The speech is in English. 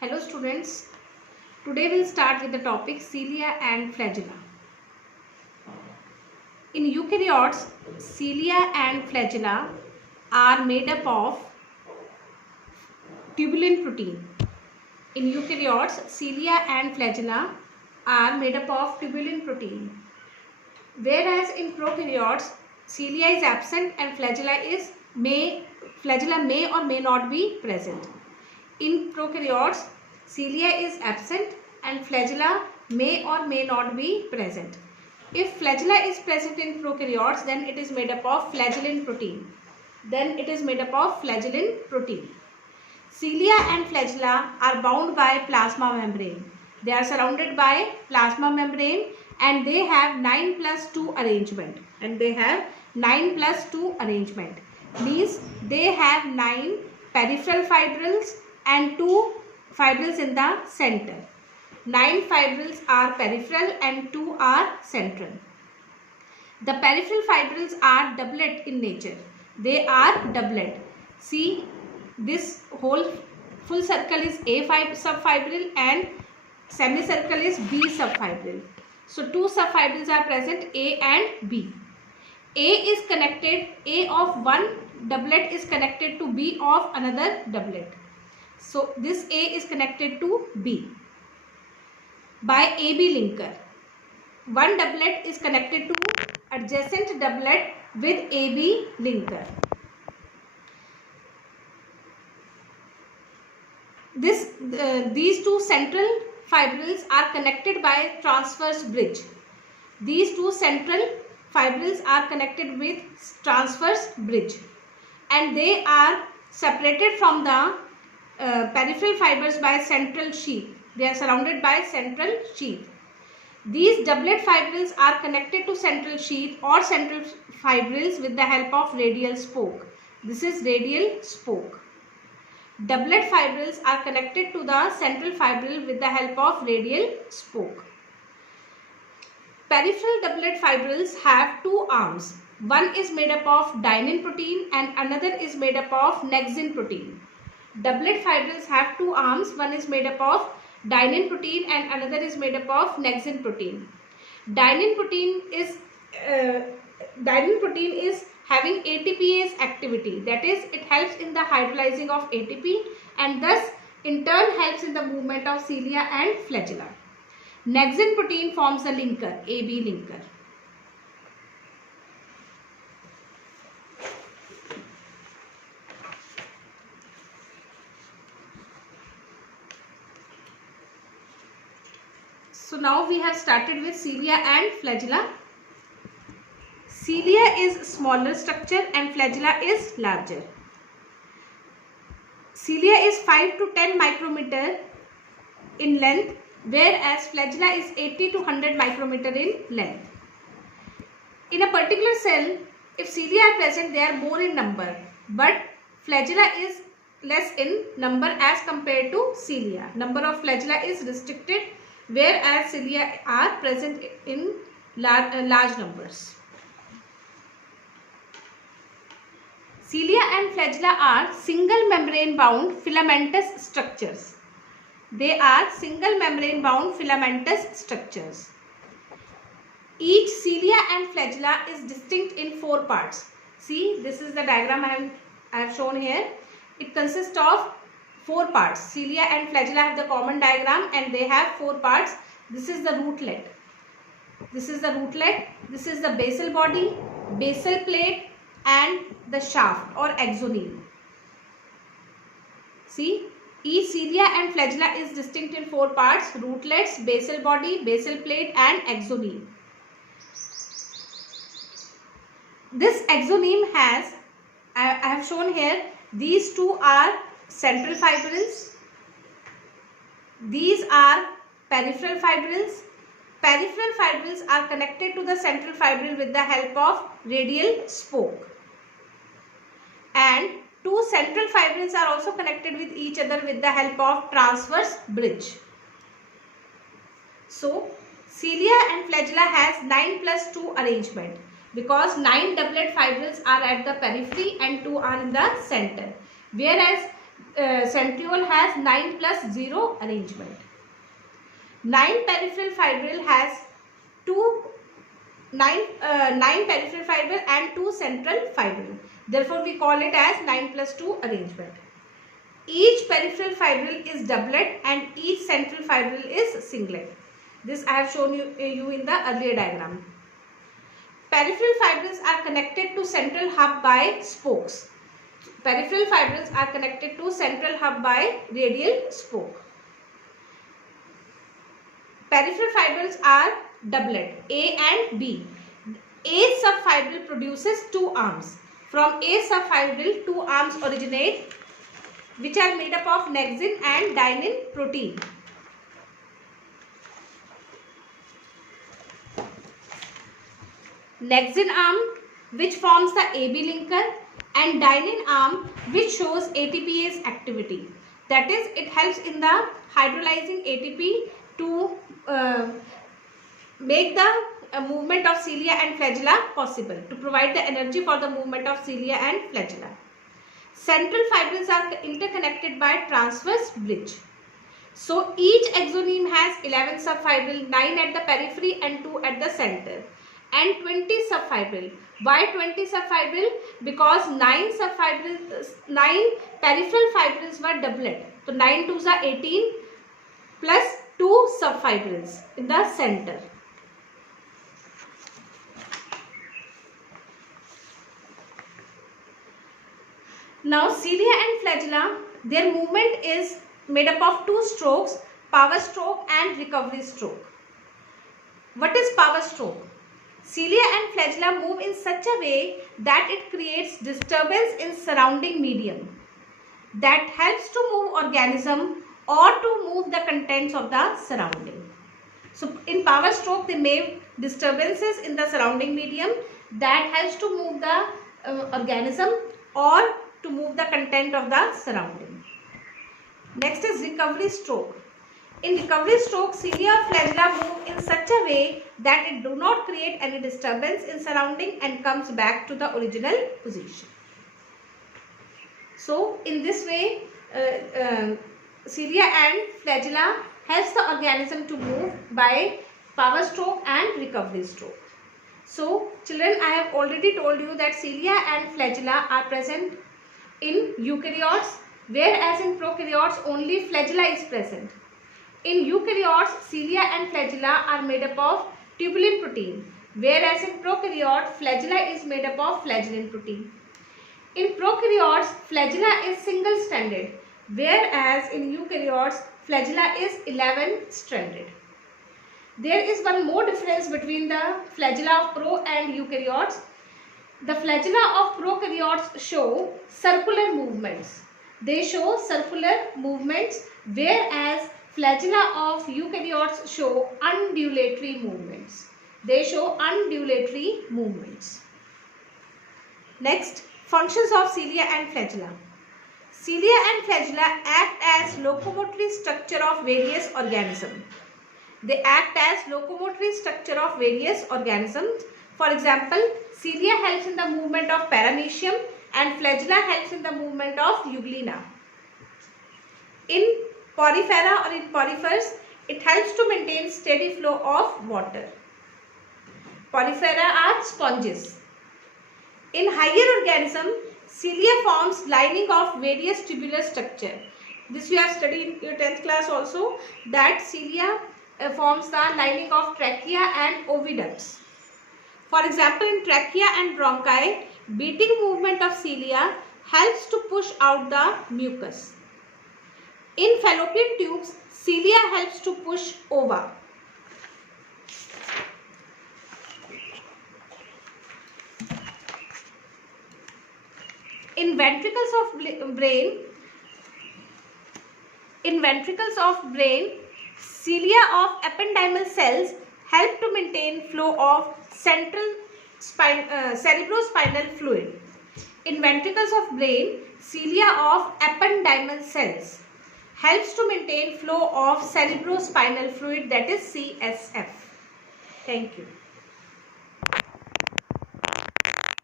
Hello students, today we'll start with the topic cilia and flagella. In eukaryotes, cilia and flagella are made up of tubulin protein. In eukaryotes, cilia and flagella are made up of tubulin protein. Whereas in prokaryotes, cilia is absent and flagella may or may not be present. In prokaryotes, cilia is absent and flagella may or may not be present. If flagella is present in prokaryotes, then it is made up of flagellin protein. Cilia and flagella are bound by plasma membrane. They are surrounded by plasma membrane and they have 9+2 arrangement. Means they have 9 peripheral fibrils and 2 fibrils in the center. 9 fibrils are peripheral and 2 are central. The peripheral fibrils are doublet in nature. They are doublet. See, this whole full circle is A subfibril and semicircle is B subfibril. So 2 subfibrils are present, A and B. A of one doublet is connected to B of another doublet. So this A is connected to B by AB linker. One doublet is connected to adjacent doublet with AB linker. These two central fibrils are connected by transverse bridge. These two central fibrils are connected with transverse bridge and they are separated from the peripheral fibers by central sheath. They are surrounded by central sheath. These doublet fibrils are connected to central sheath or central fibrils with the help of radial spoke. This is radial spoke. Doublet fibrils are connected to the central fibril with the help of radial spoke. Peripheral doublet fibrils have 2 arms. One is made up of dynein protein and another is made up of nexin protein. Doublet fibrils have 2 arms. One is made up of dynein protein and another is made up of nexin protein. Dynein protein is having ATPase activity. That is, it helps in the hydrolyzing of ATP and thus in turn helps in the movement of cilia and flagella. Nexin protein forms the linker, AB linker. So now we have started with cilia and flagella. Cilia is smaller structure and flagella is larger. Cilia is 5 to 10 micrometer in length, whereas flagella is 80 to 100 micrometer in length. In a particular cell, if cilia are present, they are more in number, but flagella is less in number as compared to cilia. Number of flagella is restricted, whereas cilia are present in large numbers. Cilia and flagella are single membrane bound filamentous structures. They are single membrane bound filamentous structures. Each cilia and flagella is distinct in 4 parts. See, this is the diagram I have shown here. It consists of 4 parts. Cilia and flagella have the common diagram and they have 4 parts. This is the rootlet. This is the basal body, basal plate and the shaft or axoneme. See, each cilia and flagella is distinct in 4 parts: rootlets, basal body, basal plate and axoneme. This axoneme has, I have shown here, these 2 are central fibrils. These are peripheral fibrils. Peripheral fibrils are connected to the central fibril with the help of radial spoke. And 2 central fibrils are also connected with each other with the help of transverse bridge. So, cilia and flagella has 9+2 arrangement because 9 doublet fibrils are at the periphery and 2 are in the center. Whereas centriole has 9 plus 0 arrangement. 9 peripheral fibril has 9 peripheral fibril and 2 central fibril. Therefore, we call it as 9 plus 2 arrangement. Each peripheral fibril is doublet and each central fibril is singlet. This I have shown you in the earlier diagram. Peripheral fibrils are connected to central hub by spokes. Peripheral fibrils are connected to central hub by radial spoke. Peripheral fibrils are doublet A and B. A subfibril produces 2 arms. From A subfibril, 2 arms originate, which are made up of nexin and dynein protein. Nexin arm, which forms the AB linker, and dynein arm, which shows ATPase activity. That is, it helps in the hydrolyzing ATP to make the movement of cilia and flagella possible, to provide the energy for the movement of cilia and flagella. Central fibrils are interconnected by transverse bridge. So each exoneme has 11 subfibril, 9 at the periphery and 2 at the center, and 20 subfibril. Why 20 subfibril? Because 9 peripheral fibrils were doublet. So 9 2s are 18 plus 2 subfibrils in the center. Now cilia and flagella, their movement is made up of 2 strokes, power stroke and recovery stroke. What is power stroke? Cilia and flagella move in such a way that it creates disturbance in surrounding medium that helps to move organism or to move the contents of the surrounding. So in power stroke, they make disturbances in the surrounding medium that helps to move the organism or to move the content of the surrounding. Next is recovery stroke. In recovery stroke, cilia or flagella move in such a way that it do not create any disturbance in surrounding and comes back to the original position. So in this way, cilia and flagella helps the organism to move by power stroke and recovery stroke. So children, I have already told you that cilia and flagella are present in eukaryotes, whereas in prokaryotes only flagella is present. In eukaryotes, cilia and flagella are made up of tubulin protein, whereas in prokaryotes, flagella is made up of flagellin protein. In prokaryotes, flagella is single-stranded, whereas in eukaryotes, flagella is 11-stranded. There is one more difference between the flagella of pro and eukaryotes. The flagella of prokaryotes show circular movements. They show circular movements, whereas flagella of eukaryotes show undulatory movements. They show undulatory movements. Next, functions of cilia and flagella. Cilia and flagella act as locomotory structure of various organisms. They act as locomotory structure of various organisms. For example, cilia helps in the movement of paramecium and flagella helps in the movement of euglena. In porifera or in porifers, it helps to maintain steady flow of water. Porifera are sponges. In higher organism, cilia forms lining of various tubular structure. This you have studied in your 10th class also, that cilia forms the lining of trachea and oviducts. For example, in trachea and bronchi, beating movement of cilia helps to push out the mucus. In fallopian tubes, cilia helps to push ova. In ventricles of brain, cilia of ependymal cells help to maintain flow of cerebrospinal fluid. In ventricles of brain, cilia of ependymal cells helps to maintain flow of cerebrospinal fluid, that is CSF. Thank you.